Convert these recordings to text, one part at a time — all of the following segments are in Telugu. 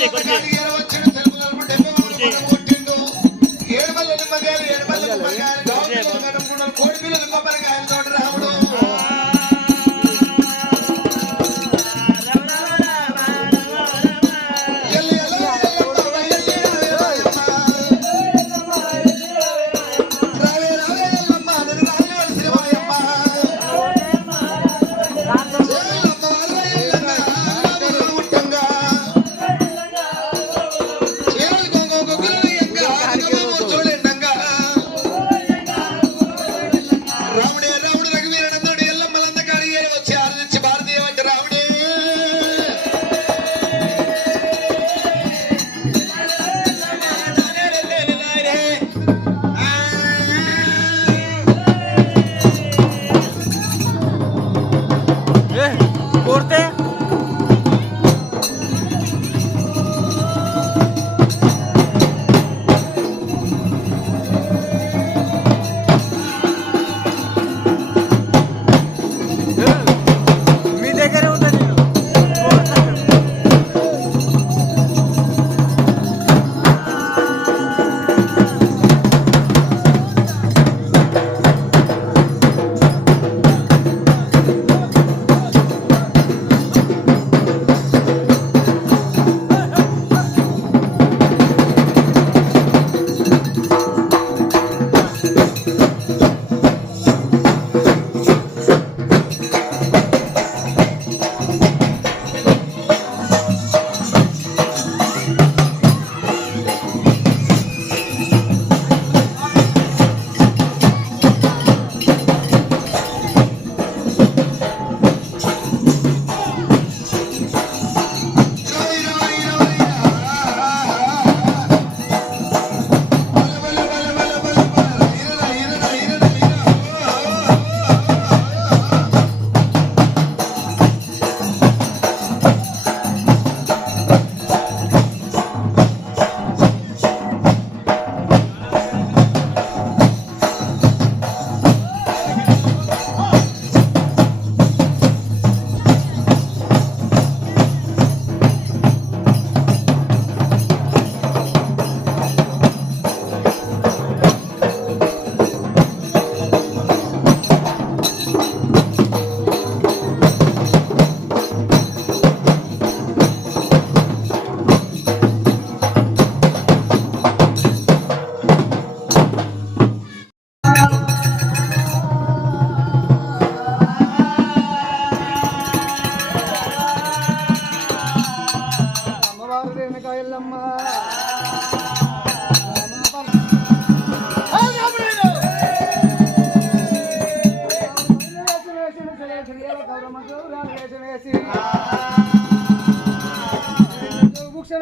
గుర్జీ గుర్జీ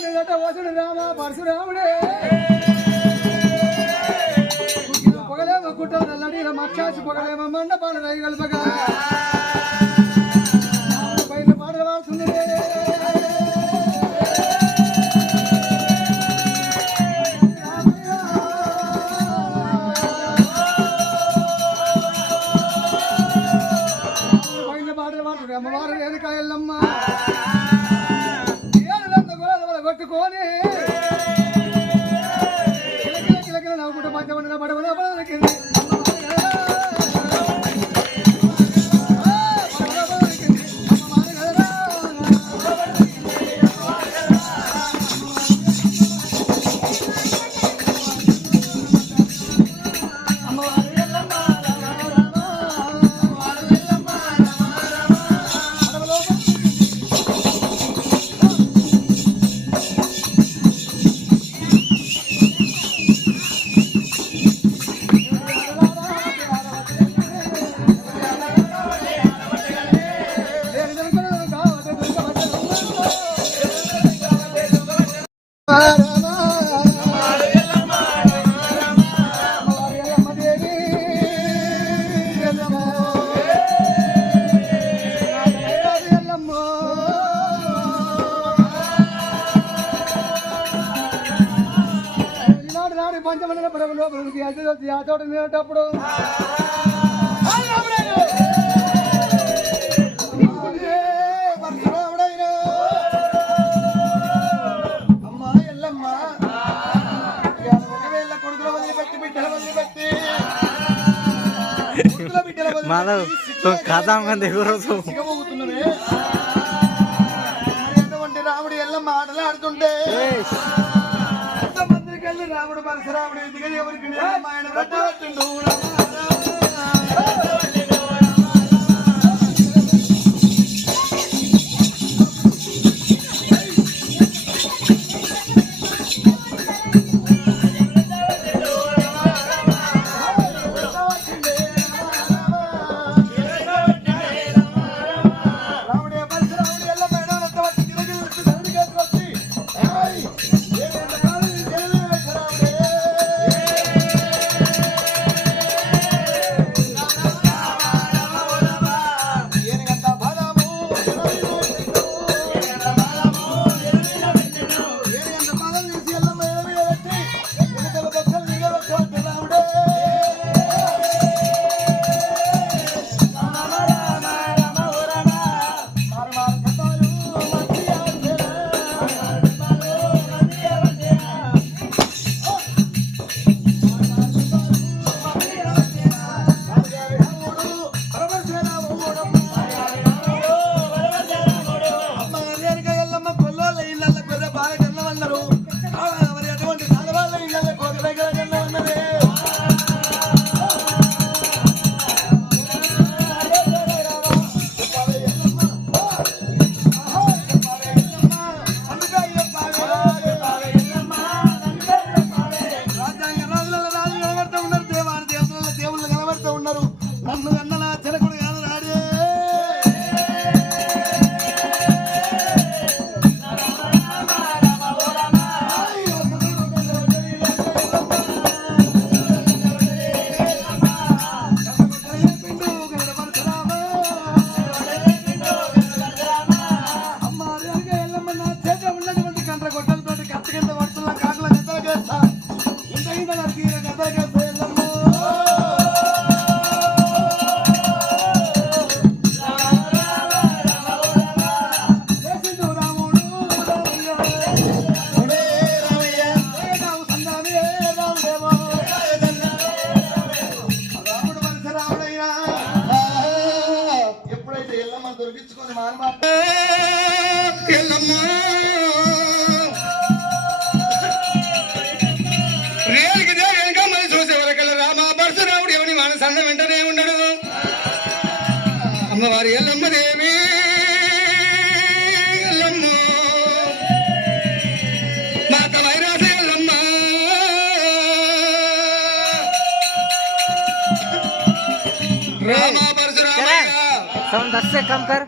నిలట వసుడు రామ పరశురాముడే పొగలేమ కుట్ట నల్లడి మక్షాసి పొగలేమ మండపాలు నైగలపగా పైన పాటలు పాడుతుంది మాధవ్ కథాంగా దిగురదు రాముడు ఎల్లమ్మ ఆటలాడుతుంటే రాముడు పరశురాముడు ఎందుకని ఎవరికి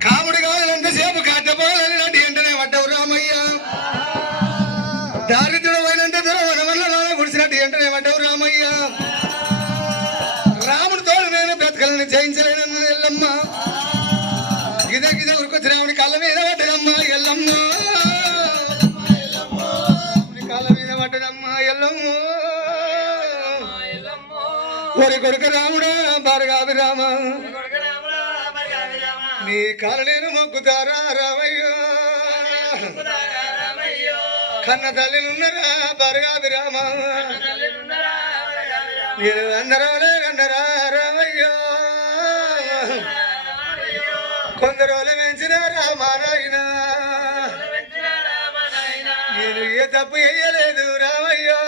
కాముడు కావాలంతసేపు కాటపోవాలని లాంటి వెంటనే పడ్డవు రామయ్య. దారిద్రుడు అయినంత దూరం గుడిసినట్టు వెంటనే పడ్డవు రామయ్య. రాముడు తోడు నేను బ్రతకలను జయించలేనన్న ఎల్లమ్మ. గిద గిద ఉరుకొచ్చి రాముడి కళ్ళ మీద పడ్డదమ్మ ఎల్లమ్మ. కళ్ళ మీద పడ్డదమ్మ ఎల్లమ్మ. ఒరి కొడుకు రాముడా. రామ. నీ కాలు నేను మొక్కుతారా రామయ్యో? కన్న తల్లినున్నరా బరగాది రామ. నేను అందరోలే కన్నరా రామయ్యో? కొందరోలే పెంచిన రామారాయణ. నేను ఏ తప్పు చేయలేదు రామయ్యో.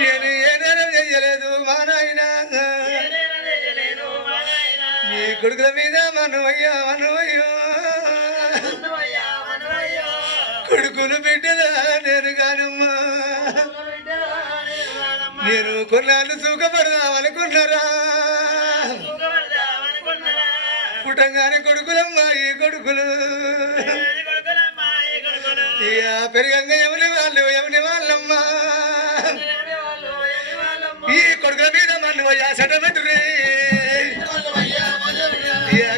నేను ఏ నేరం చెయ్యలేదు మానా నీ కొడుకుల మీద మనవయ్యా మనవయ్యో. కొడుకులు బిడ్డలా నేను కానమ్మా. నేను కొన్నాళ్ళు సుఖపడదామనుకున్నారా? పుట్టంగానే కొడుకులమ్మా ఈ కొడుకులు. ఇక పెరిగంగా ఎవరి వాళ్ళు ఎవరి వాళ్ళమ్మా. ఈ కొడుకుల మీద మన్నువయ్యా సటబెట్టురే ఈ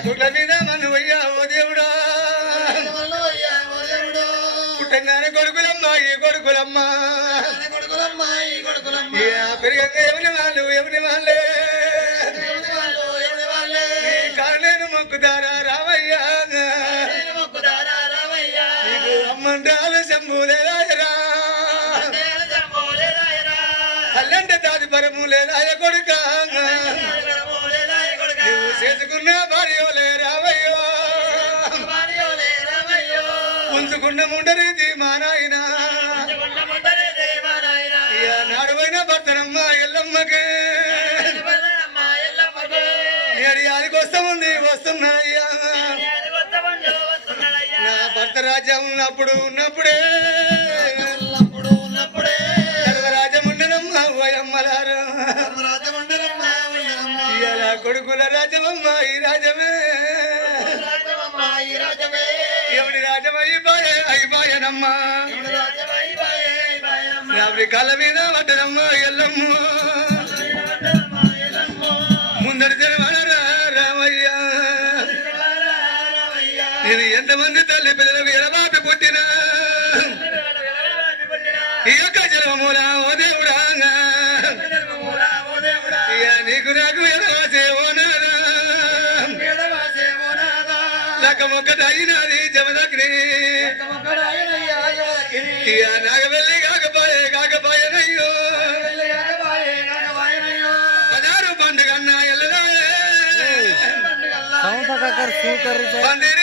చుట్ల మీద నన్ను అయ్యా ఓ దేవుడా. పుట్టంగానే కొడుకులమ్మ ఈ కొడుకులమ్మ. పెరిగంగా ఎవరి వాళ్ళు ఎవరి వాళ్ళే? కాలేను మొక్కుదారా రావయ్యా. అమ్మంటాల శంభులే రాయరా. అల్లంటే దాది పరములే రాయ కొడుకా. చేసుకున్నా భార్య ఉంచుకున్న ముండరేది మా నాయన. నాడువైన భర్తనమ్మ ఎల్లమ్మకే. నేడు యాదికి వస్తాముంది వస్తున్నాయ్యా. నా భర్త రాజా ఉన్నప్పుడు ఉన్నప్పుడే. కొడుకుల రాజమమ్మ ఈ రాజమే ఎవడి రాజమయ్య ఎవరి కళ్ళ మీద పడ్డదమ్మ ఎల్లమ్మ. ముందరి జనమన రామయ్య నేను ఎంతమంది తల్లి పిల్లలకు ఎడబాపి పుట్టిన? ఈ యొక్క జన్మమూల ఓ దేవుడా ఇక నీకు నాకు ఎడవాసే ఓ నాదా. లక్క మొక్క తగినది ఇక నాగవెల్లి కాకపాయే కాకపాయనయ్యో పదారు పండుగన్నా ఎల్లదాయే పందిరి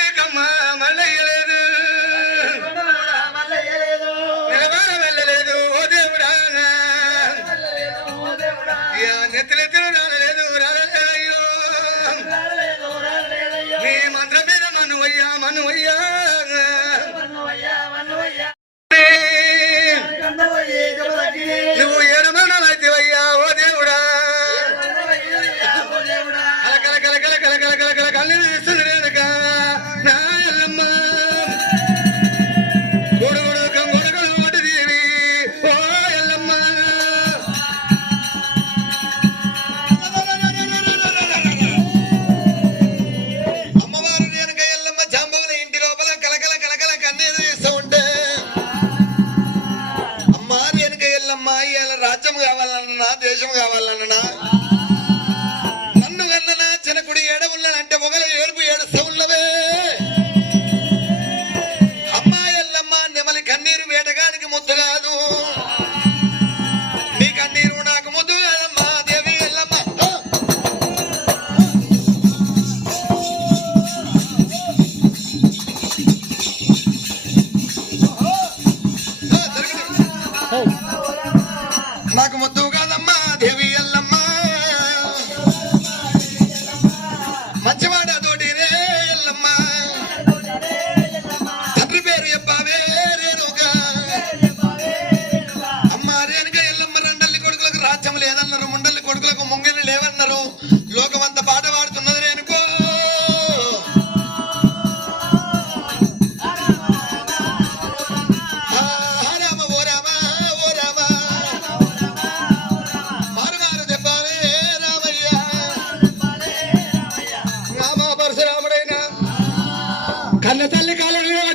Give me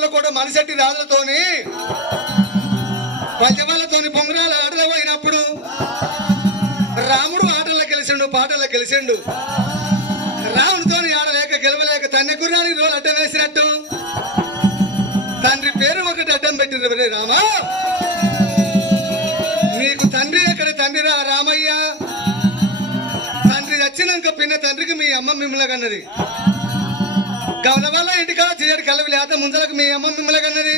పరశురాముడు కూడా మనిషెట్టి రాజులతోని పంచమాలతోని పొంగరాలు ఆటలు పోయినప్పుడు రాముడు ఆటల్లో గెలిచిండు పాటల్లో గెలిచిండు. రాముడితోని ఆడలేక గెలవలేక తన్ని గుర్రానికి రోజు అడ్డం వేసినట్టు. తండ్రి పేరు ఒకటి అడ్డం పెట్టింది రామ రామా? నీకు తండ్రి ఎక్కడ? తండ్రి రా రామయ్య. తండ్రి చచ్చినాక పిన్న తండ్రికి మీ అమ్మ మిమ్మల్ని కన్నది. గవన వల్ల ఇంటికాడ చేయడు కలవి లేత ముందలకు మీ అమ్మ మిమ్మల్ని కన్నది?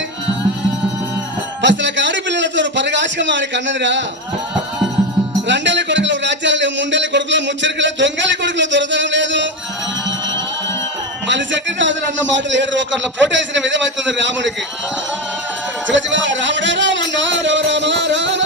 పసల కాడి పిల్లలతో పరిగాశకం ఆడి కన్నదిరా. రెండేళ్ళ కొడుకులు రాజ్యాలు లేవు ముండేళ్ళ కొడుకులు ముచ్చరికలు దొంగలి కొడుకులు దొరకడం లేదు. మనిషి రాజులు అన్న మాటలు ఏడు ఒకళ్ళ ఫోటో వేసిన విధమవుతుంది రాముడికి. శివ శివ రాముడే రామన్నా రామ రామ రామ.